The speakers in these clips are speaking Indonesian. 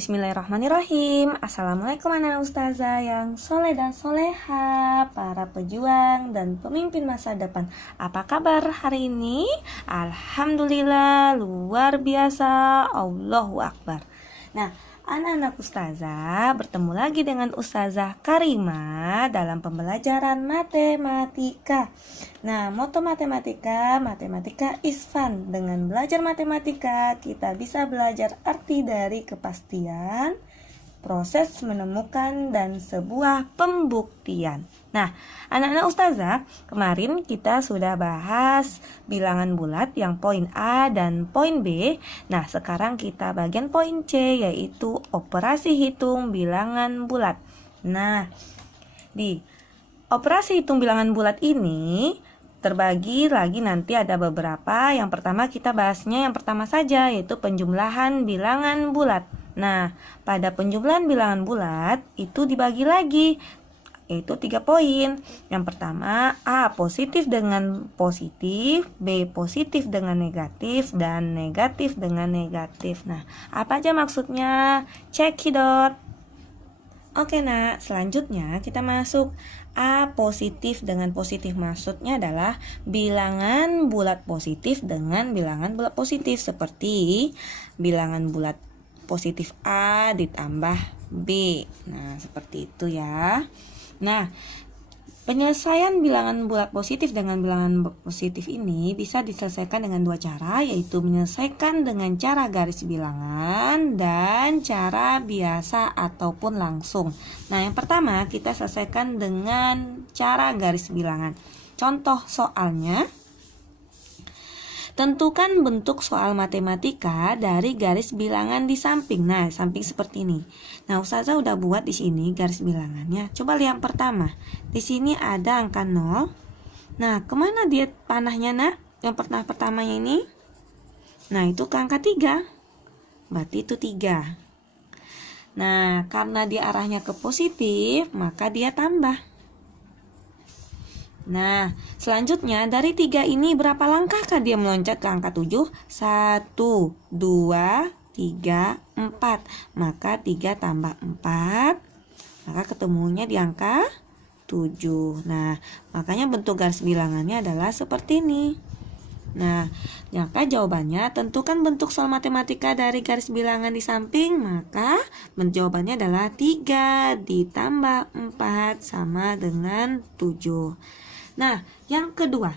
Bismillahirrahmanirrahim. Assalamualaikum anak ustazah yang soleh dan soleha, para pejuang dan pemimpin masa depan. Apa kabar hari ini? Alhamdulillah, luar biasa, Allahu Akbar. Nah, anak-anak ustazah bertemu lagi dengan Ustazah Karima dalam pembelajaran matematika. Nah, moto matematika is fun. Dengan belajar matematika, kita bisa belajar arti dari kepastian, proses menemukan, dan sebuah pembuktian. Nah, anak-anak ustazah, kemarin kita sudah bahas bilangan bulat yang poin A dan poin B. Nah, sekarang kita bagian poin C, yaitu operasi hitung bilangan bulat. Nah, di operasi hitung bilangan bulat ini terbagi lagi, nanti ada beberapa. Yang pertama kita bahasnya yang pertama saja, yaitu penjumlahan bilangan bulat. Nah, pada penjumlahan bilangan bulat itu dibagi lagi, yaitu 3 poin. Yang pertama, A positif dengan positif, B positif dengan negatif, dan negatif dengan negatif. Nah, apa aja maksudnya? Cekidot. Oke nak, selanjutnya kita masuk A positif dengan positif. Maksudnya adalah bilangan bulat positif dengan bilangan bulat positif, seperti bilangan bulat positif A ditambah B. Nah, seperti itu ya. Nah, penyelesaian bilangan bulat positif dengan bilangan positif ini bisa diselesaikan dengan 2 cara, yaitu menyelesaikan dengan cara garis bilangan dan cara biasa ataupun langsung. Nah, yang pertama kita selesaikan dengan cara garis bilangan. Contoh soalnya, tentukan bentuk soal matematika dari garis bilangan di samping. Nah, samping seperti ini. Nah, ustazah udah buat di sini garis bilangannya. Coba lihat yang pertama. Di sini ada angka 0. Nah, kemana dia panahnya nak? Yang pertamanya ini. Nah, itu ke angka 3. Berarti itu 3. Nah, karena dia arahnya ke positif, maka dia tambah. Nah, selanjutnya dari 3 ini berapa langkahkah dia meloncat ke angka 7? 1, 2, 3, 4. Maka 3 tambah 4, maka ketemunya di angka 7. Nah, makanya bentuk garis bilangannya adalah seperti ini. Nah, maka jawabannya tentukan bentuk soal matematika dari garis bilangan di samping. Maka jawabannya adalah 3 ditambah 4 sama dengan 7. Nah, yang kedua,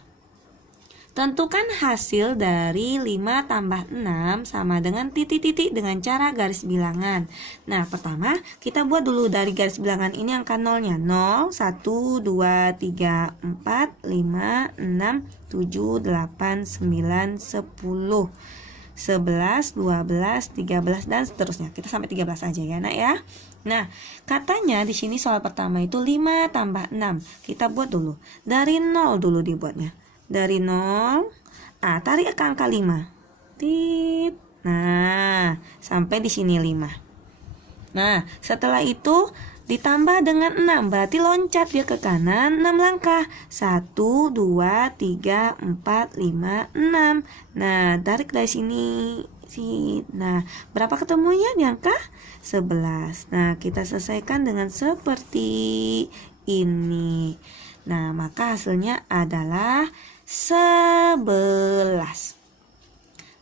tentukan hasil dari 5 tambah 6 sama dengan titik-titik dengan cara garis bilangan. Nah, pertama kita buat dulu dari garis bilangan ini angka 0-nya. 0, 1, 2, 3, 4, 5, 6, 7, 8, 9, 10, 11, 12, 13, dan seterusnya. Kita sampai 13 aja ya nak ya. Nah, katanya di sini soal pertama itu 5 tambah 6. Kita buat dulu. Dari 0 dulu dibuatnya. Dari 0, tarik ke angka 5. Tit. Nah, sampai di sini 5. Nah, setelah itu ditambah dengan 6, berarti loncat dia ke kanan 6 langkah. 1, 2, 3, 4, 5, 6. Nah, tarik dari sini. Nah, berapa ketemunya di angka 11. Nah, kita selesaikan dengan seperti ini. Nah, maka hasilnya adalah 11.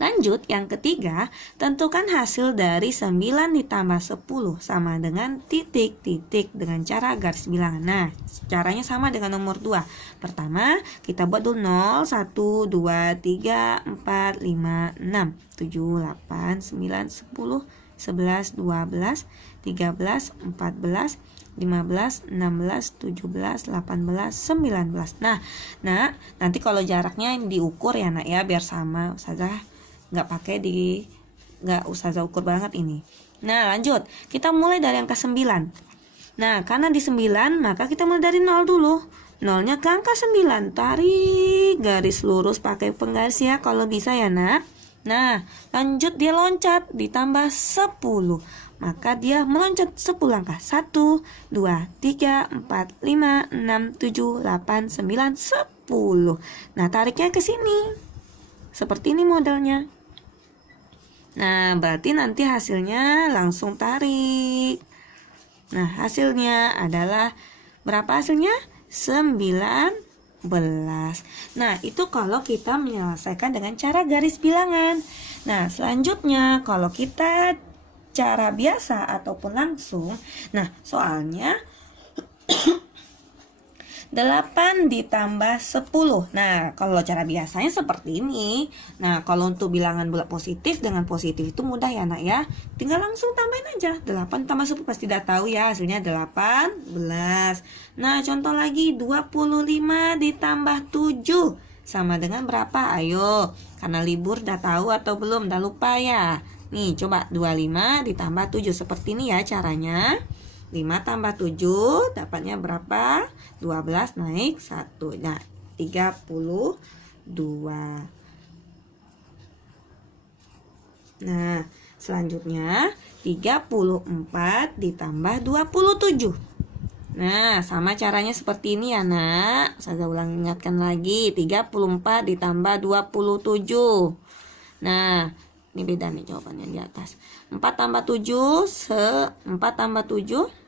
Lanjut, yang ketiga, tentukan hasil dari 9 ditambah 10 sama dengan titik-titik dengan cara garis bilangan. Nah, caranya sama dengan nomor 2. Pertama, kita buat dulu 0, 1, 2, 3, 4, 5, 6, 7, 8, 9, 10, 11, 12, 13, 14, 15, 16, 17, 18, 19. Nah, nanti kalau jaraknya diukur ya nak ya, biar sama. Ustazah nggak ustazah ukur banget ini. Nah, lanjut. Kita mulai dari angka 9. Nah, karena di 9, maka kita mulai dari 0 dulu. 0-nya ke angka 9. Tarik garis lurus pakai penggaris ya, kalau bisa ya nak. Nah, lanjut dia loncat ditambah 10. Maka dia meloncat 10 langkah. 1, 2, 3, 4, 5, 6, 7, 8, 9, 10. Nah, tariknya ke sini. Seperti ini modelnya. Nah, berarti nanti hasilnya langsung tarik. Nah, hasilnya adalah berapa hasilnya? 19. Nah, itu kalau kita menyelesaikan dengan cara garis bilangan. Nah, selanjutnya kalau kita cara biasa ataupun langsung. Nah, soalnya 8 ditambah 10. Nah, kalau cara biasanya seperti ini. Nah, kalau untuk bilangan bulat positif dengan positif itu mudah ya, Nak ya. Tinggal langsung tambahin aja. 8 tambah 10 pasti udah tahu ya, hasilnya 18. Nah, contoh lagi 25 ditambah 7 sama dengan berapa? Ayo, karena libur udah tahu atau belum? Udah lupa ya. Nih, coba 25 ditambah 7 seperti ini ya caranya. 5 tambah 7 dapatnya berapa? 12 naik 1. Nah, 32. Nah, selanjutnya 34 ditambah 27. Nah, sama caranya seperti ini ya, Nak. Saya ulang ingatkan lagi. 34 ditambah 27. Nah, ini beda nih jawabannya di atas. 4 tambah 7, 4 tambah 7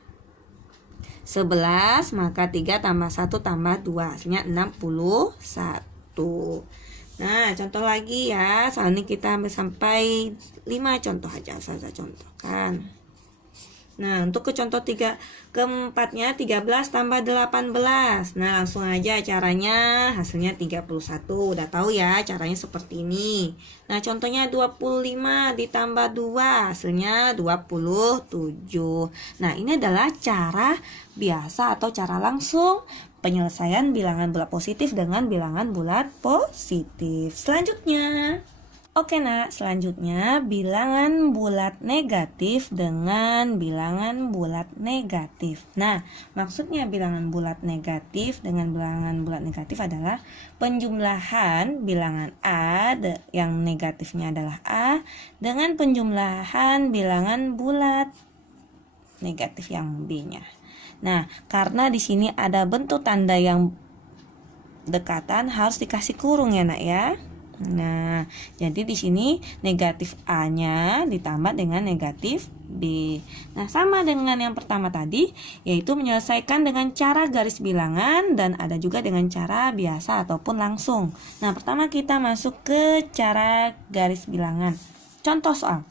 11, maka 3 tambah 1 tambah 2 hasilnya 61. Nah, contoh lagi ya. Soalnya kita sampai 5 contoh aja saja contohkan. Nah, untuk ke contoh keempatnya 13 tambah 18. Nah, langsung aja caranya, hasilnya 31. Udah tahu ya caranya seperti ini. Nah, contohnya 25 ditambah 2, hasilnya 27. Nah, ini adalah cara biasa atau cara langsung penyelesaian bilangan bulat positif dengan bilangan bulat positif. Selanjutnya, oke, Nak, selanjutnya bilangan bulat negatif dengan bilangan bulat negatif. Nah, maksudnya bilangan bulat negatif dengan bilangan bulat negatif adalah penjumlahan bilangan A yang negatifnya adalah A dengan penjumlahan bilangan bulat negatif yang B-nya. Nah, karena di sini ada bentuk tanda yang dekatan harus dikasih kurung ya, Nak ya. Nah, jadi di sini negatif A-nya ditambah dengan negatif B. Nah, sama dengan yang pertama tadi, yaitu menyelesaikan dengan cara garis bilangan dan ada juga dengan cara biasa ataupun langsung. Nah, pertama kita masuk ke cara garis bilangan. Contoh soal.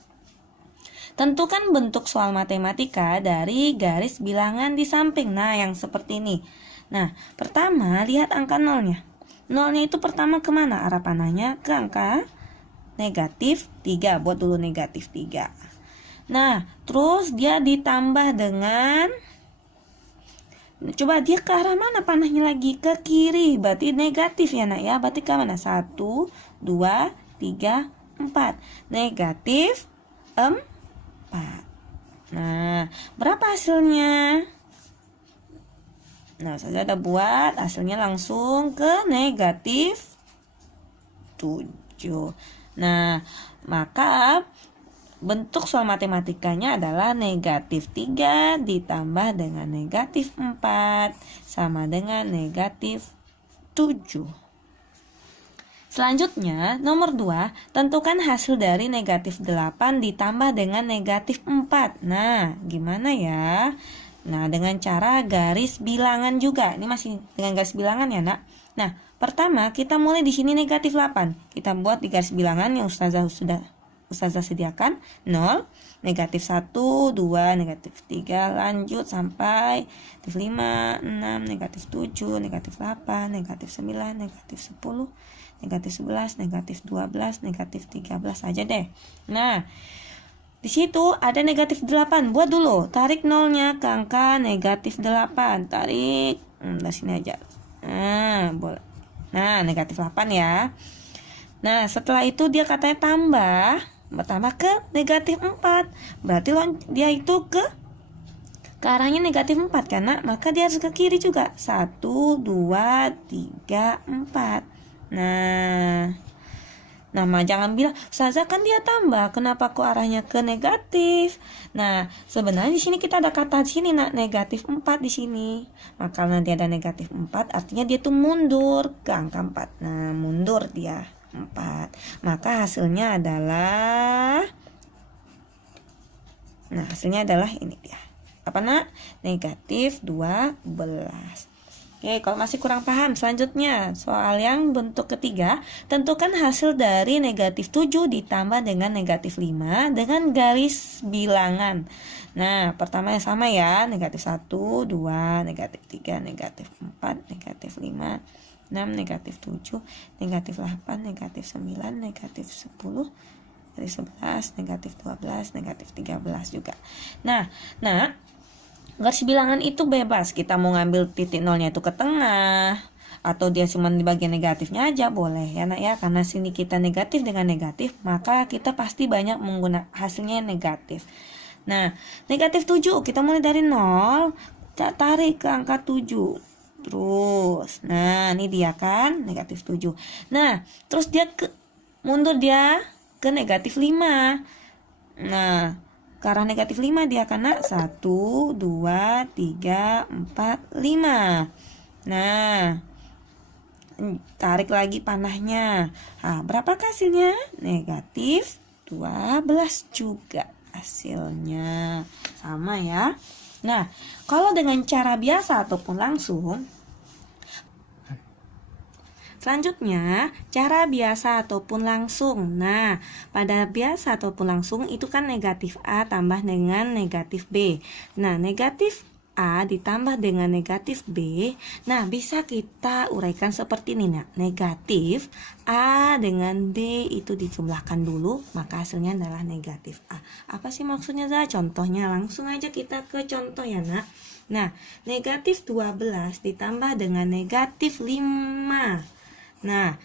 Tentukan bentuk soal matematika dari garis bilangan di samping. Nah, yang seperti ini. Nah, pertama lihat angka nolnya. Nolnya itu pertama kemana arah panahnya? Ke angka negatif 3. Buat dulu negatif 3. Nah, terus dia ditambah dengan, coba dia ke arah mana panahnya lagi? Ke kiri. Berarti negatif ya, Nak ya. Berarti ke mana? 1, 2, 3, 4. Negatif 4. Nah, berapa hasilnya? Nah, saya udah buat hasilnya langsung ke negatif 7. Nah, maka bentuk soal matematikanya adalah negatif 3 ditambah dengan negatif 4 sama dengan negatif 7. Selanjutnya, nomor 2, tentukan hasil dari negatif 8 ditambah dengan negatif 4. Nah, gimana ya? Nah, dengan cara garis bilangan juga. Ini masih dengan garis bilangan ya, Nak. Nah, pertama kita mulai di sini negatif 8. Kita buat di garis bilangan yang Ustazah sediakan. 0, negatif 1, 2, negatif 3, lanjut sampai negatif 5, 6, negatif 7, negatif 8, negatif 9, negatif 10, negatif 11, negatif 12, negatif 13 aja deh. Nah, di situ ada negatif 8. Buat dulu, tarik nolnya ke angka negatif 8. Tarik dari sini aja. Nah, boleh. Nah, negatif 8 ya. Nah, setelah itu dia katanya tambah ke negatif 4. Berarti dia itu ke arahnya negatif 4 karena maka dia harus ke kiri juga. 1, 2, 3, 4. Nah, jangan bilang, Ustazah kan dia tambah, kenapa kok arahnya ke negatif? Nah, sebenarnya di sini kita ada kata di sini, nah, negatif 4 di sini. Maka nanti ada negatif 4, artinya dia tuh mundur ke angka 4. Nah, mundur dia 4. Maka hasilnya adalah Nah, hasilnya adalah ini dia. Apa nak? Negatif 12. Oke, kalau masih kurang paham, selanjutnya soal yang bentuk ketiga, tentukan hasil dari negatif 7 ditambah dengan negatif 5 dengan garis bilangan. Nah, pertama yang sama ya, negatif 1, 2, negatif 3, negatif 4, negatif 5, 6, negatif 7, negatif 8, negatif 9, negatif 10, dari 11, negatif 12, negatif 13 juga. Nah, garis bilangan itu bebas, kita mau ngambil titik nolnya itu ke tengah atau dia cuma di bagian negatifnya aja boleh ya nak ya, karena sini kita negatif dengan negatif maka kita pasti banyak menggunakan hasilnya negatif. Nah, negatif 7 kita mulai dari 0, tarik ke angka 7 terus. Nah, ini dia kan negatif 7. Nah, terus dia mundur dia ke negatif 5. Nah, ke arah negatif 5 dia kena 1, 2, 3, 4, 5. Nah, tarik lagi panahnya. Nah, berapa hasilnya? Negatif 12 juga hasilnya. Sama ya. Nah, kalau dengan cara biasa ataupun langsung, selanjutnya, cara biasa ataupun langsung. Nah, pada biasa ataupun langsung itu kan negatif A tambah dengan negatif B. Nah, negatif A ditambah dengan negatif B. Nah, bisa kita uraikan seperti ini. Nah, negatif A dengan B itu dijumlahkan dulu, maka hasilnya adalah negatif A. Apa sih maksudnya, Za? Contohnya langsung aja kita ke contoh ya, Nak. Nah, negatif 12 ditambah dengan negatif 5. Nah,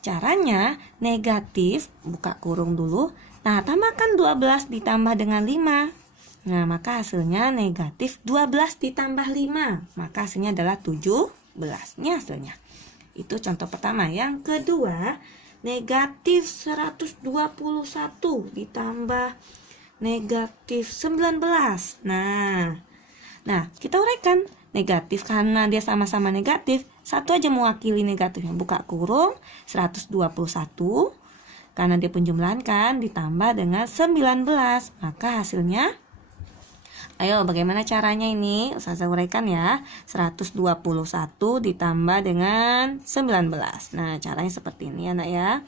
caranya negatif, buka kurung dulu. Nah, tambahkan 12 ditambah dengan 5. Nah, maka hasilnya negatif 12 ditambah 5. Maka hasilnya adalah 17. Ini hasilnya. Itu contoh pertama. Yang kedua, negatif 121 ditambah negatif 19. Nah, kita uraikan. Negatif karena dia sama-sama negatif, satu aja mewakili negatifnya, buka kurung 121 karena dia penjumlahan kan, ditambah dengan 19, maka hasilnya, ayo bagaimana caranya ini? Ustazah uraikan ya. 121 ditambah dengan 19. Nah, caranya seperti ini ya nak ya.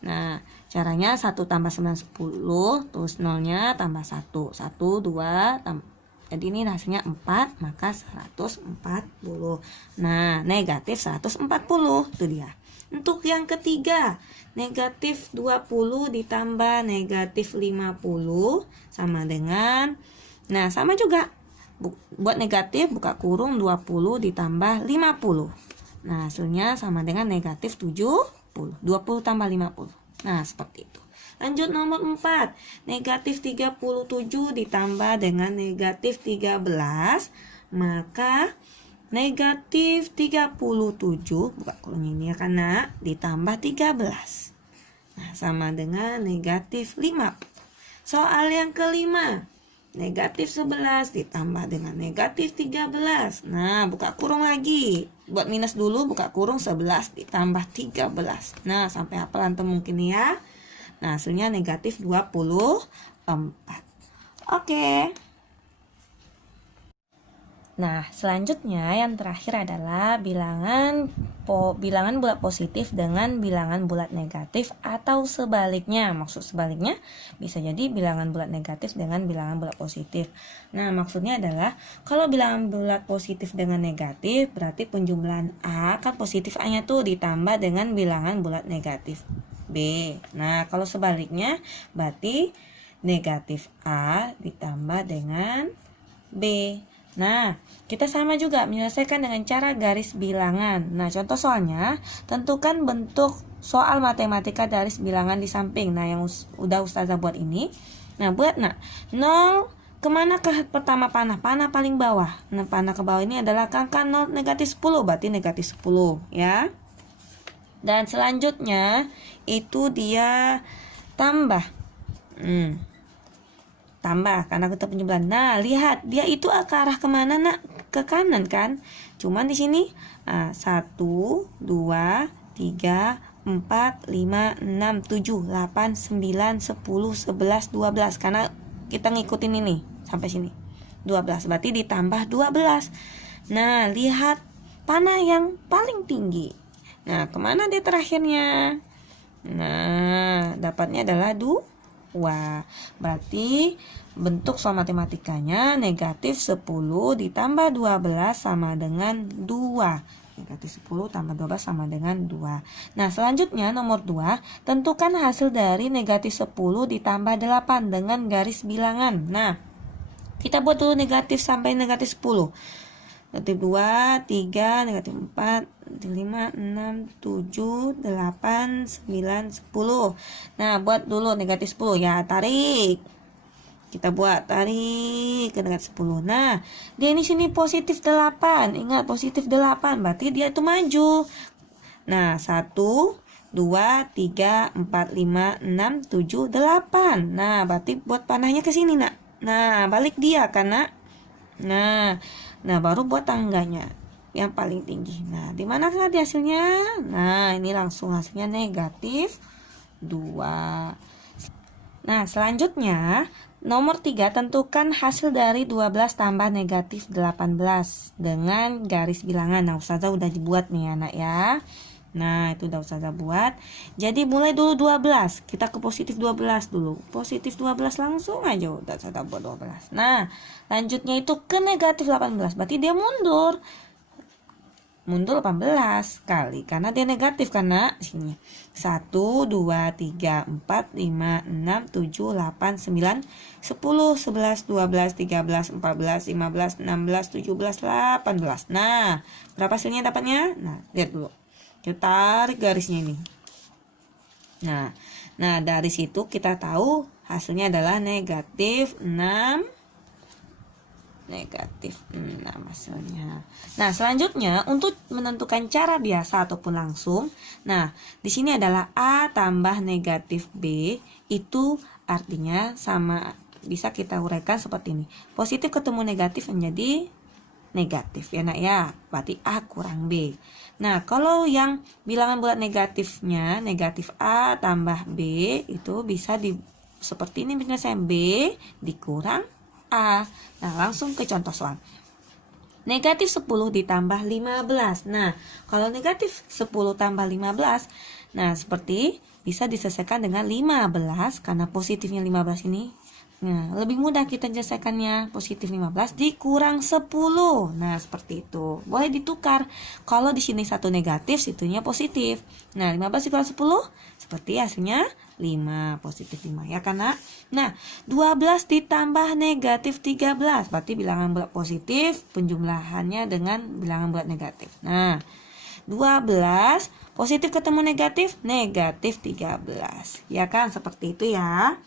Nah, caranya 1 tambah 9 10, terus nolnya tambah 1, 1, 2 jadi ini hasilnya 4, maka 140. Nah, negatif 140, itu dia. Untuk yang ketiga, negatif 20 ditambah negatif 50 sama dengan, nah sama juga, buat negatif buka kurung 20 ditambah 50. Nah, hasilnya sama dengan negatif 70, 20 tambah 50. Nah, seperti itu. Lanjut nomor 4, negatif 37 ditambah dengan negatif 13, maka negatif 37, buka kurungnya ini ya karena ditambah 13. Nah, sama dengan negatif 50. Soal yang kelima, negatif 11 ditambah dengan negatif 13. Nah, buka kurung lagi. Buat minus dulu, buka kurung 11 ditambah 13. Nah, sampai hafalan tuh mungkin ya. Nah, hasilnya negatif 24. Oke. Nah, selanjutnya yang terakhir adalah bilangan bulat positif dengan bilangan bulat negatif atau sebaliknya. Maksud sebaliknya bisa jadi bilangan bulat negatif dengan bilangan bulat positif. Nah, maksudnya adalah kalau bilangan bulat positif dengan negatif berarti penjumlahan A kan positif A-nya tuh ditambah dengan bilangan bulat negatif B. Nah, kalau sebaliknya berarti negatif A ditambah dengan B. Nah, kita sama juga menyelesaikan dengan cara garis bilangan. Nah, contoh soalnya, tentukan bentuk soal matematika garis bilangan di samping. Nah, yang udah Ustazah buat ini. Nah, buat 0 kemana ke pertama panah? Panah paling bawah. Nah, panah ke bawah ini adalah angka 0 negatif 10, berarti negatif 10 ya. Dan selanjutnya itu dia tambah. Tambah karena kita penjumlahan. Nah, lihat dia itu ke arah kemana nak? Ke kanan kan? Cuman di sini 1, 2, 3, 4, 5, 6, 7, 8, 9, 10, 11, 12. Karena kita ngikutin ini sampai sini 12, berarti ditambah 12. Nah, lihat panah yang paling tinggi. Nah, kemana dia terakhirnya? Nah, dapatnya adalah 2. Berarti bentuk soal matematikanya negatif 10 ditambah 12 sama dengan 2. Negatif 10 tambah 12 sama dengan 2. Nah, selanjutnya nomor 2, tentukan hasil dari negatif 10 ditambah 8 dengan garis bilangan. Nah, kita buat dulu negatif sampai negatif 10. Negatif 2, 3, negatif 4, negatif 5, 6, 7, 8, 9, 10. Nah, buat dulu negatif 10 ya, tarik. Kita buat tarik ke negatif 10. Nah, dia ini sini positif 8. Ingat positif 8, berarti dia itu maju. Nah, 1, 2, 3, 4, 5, 6, 7, 8. Nah, berarti buat panahnya ke sini, Nak. Nah, balik dia kan, Nak. Nah, baru buat tangganya yang paling tinggi. Nah, di mana tadi hasilnya? Nah, ini langsung hasilnya negatif 2. Nah, selanjutnya nomor 3, tentukan hasil dari 12 tambah negatif 18 dengan garis bilangan. Nah, Ustazah udah dibuat nih anak ya. Nah, itu udah Ustazah buat. Jadi mulai dulu 12. Kita ke positif 12 dulu. Positif 12 langsung aja udah Ustazah buat 12. Nah, lanjutnya itu ke negatif 18. Berarti dia mundur. Mundur 18 kali karena dia negatif karena sini 1, 2, 3, 4, 5, 6, 7, 8, 9, 10, 11, 12, 13, 14, 15, 16, 17, 18. Nah, berapa hasilnya dapatnya? Nah, lihat dulu. Kita tarik garisnya ini. Nah, dari situ kita tahu hasilnya adalah negatif 6. Negatif 6 hasilnya. Nah, selanjutnya untuk menentukan cara biasa ataupun langsung. Nah, di sini adalah A tambah negatif B, itu artinya sama, bisa kita uraikan seperti ini. Positif ketemu negatif menjadi negatif ya nak ya. Berarti A kurang B. Nah, kalau yang bilangan bulat negatifnya negatif A tambah B itu bisa seperti ini penyelesaian, B dikurang A. Nah, langsung ke contoh soal. Negatif 10 ditambah 15. Nah, kalau negatif 10 tambah 15, nah seperti bisa diselesaikan dengan 15 karena positifnya 15 ini. Nah, lebih mudah kita menyelesaikannya. Positif 15 dikurang 10. Nah, seperti itu. Boleh ditukar. Kalau di sini satu negatif, situnya positif. Nah, 15 dikurang 10 seperti hasilnya 5, positif 5 ya kan, Nak? Nah, 12 ditambah negatif 13. Berarti bilangan bulat positif, penjumlahannya dengan bilangan bulat negatif. Nah, 12 positif ketemu negatif, negatif 13. Ya kan, seperti itu ya.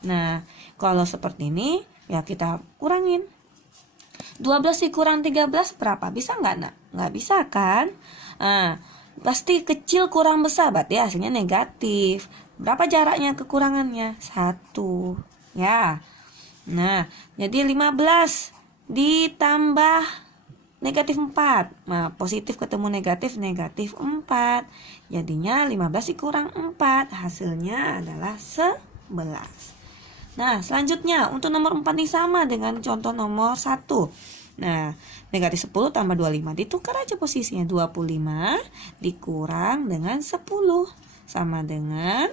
Nah, kalau seperti ini ya kita kurangin. 12 dikurang 13 berapa? Bisa nggak, Nak? Nggak bisa kan? Nah, pasti kecil kurang besar, berarti hasilnya negatif. Berapa jaraknya kekurangannya? 1 ya. Nah, jadi 15 ditambah negatif 4. Nah, positif ketemu negatif, negatif 4. Jadinya 15 dikurang 4, hasilnya adalah 11. Nah, selanjutnya untuk nomor 4 ini sama dengan contoh nomor 1. Nah, negatif 10 tambah 25. Ditukar aja posisinya. 25 dikurang dengan 10 sama dengan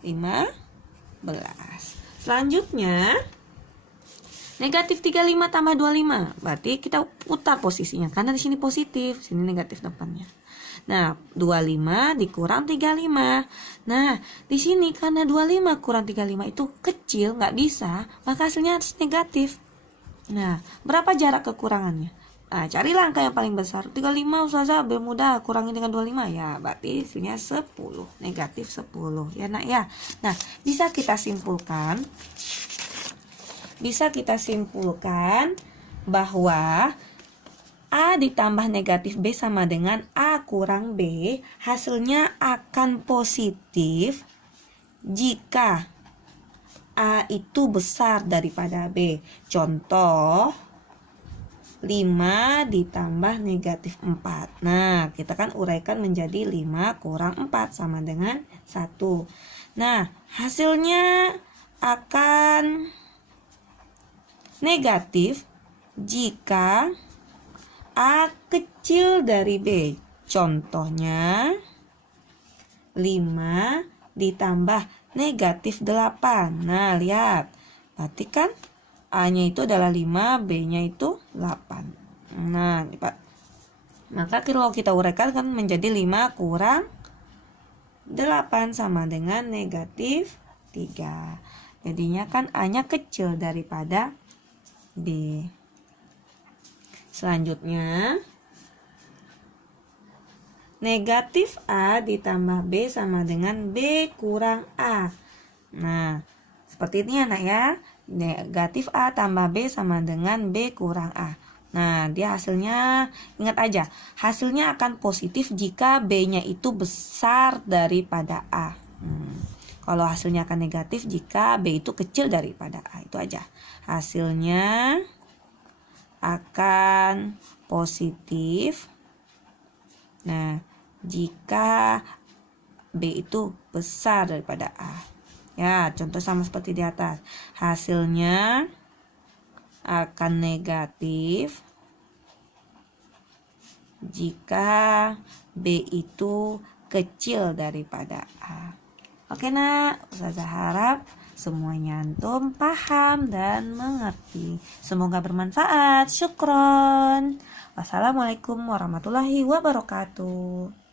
15. Selanjutnya negatif 35 tambah 25. Berarti kita putar posisinya karena di sini positif, sini negatif depannya. Nah, 25 dikurang 35. Nah, di sini karena 25 kurang 35 itu kecil, nggak bisa, maka hasilnya harus negatif. Nah, berapa jarak kekurangannya? Nah, carilah angka yang paling besar. 35 Ustazah bermudah, kurangi dengan 25 ya. Berarti hasilnya 10, negatif 10 ya nak ya. Nah, bisa kita simpulkan bahwa A ditambah negatif B sama dengan A kurang B, hasilnya akan positif jika A itu besar daripada B. Contoh 5 ditambah negatif 4. Nah, kita kan uraikan menjadi 5 kurang 4 sama dengan 1. Nah, hasilnya akan negatif jika A kecil dari B. Contohnya 5 ditambah negatif 8. Nah, lihat. Berarti kan A-nya itu adalah 5, B-nya itu 8. Nah, Pak. Maka kalau kita uraikan kan menjadi 5 kurang 8 sama dengan negatif 3. Jadinya kan A-nya kecil daripada B. Selanjutnya, negatif A ditambah B sama dengan B kurang A. Nah, seperti ini anak ya. Negatif A tambah B sama dengan B kurang A. Nah, dia hasilnya, ingat aja, hasilnya akan positif jika B-nya itu besar daripada A. Kalau hasilnya akan negatif jika B itu kecil daripada A. Itu aja. Hasilnya akan positif. Nah, jika B itu besar daripada A. Ya, contoh sama seperti di atas. Hasilnya akan negatif jika B itu kecil daripada A. Oke nak, Ustazah harap semuanya antum paham dan mengerti. Semoga bermanfaat. Syukron. Wassalamualaikum warahmatullahi wabarakatuh.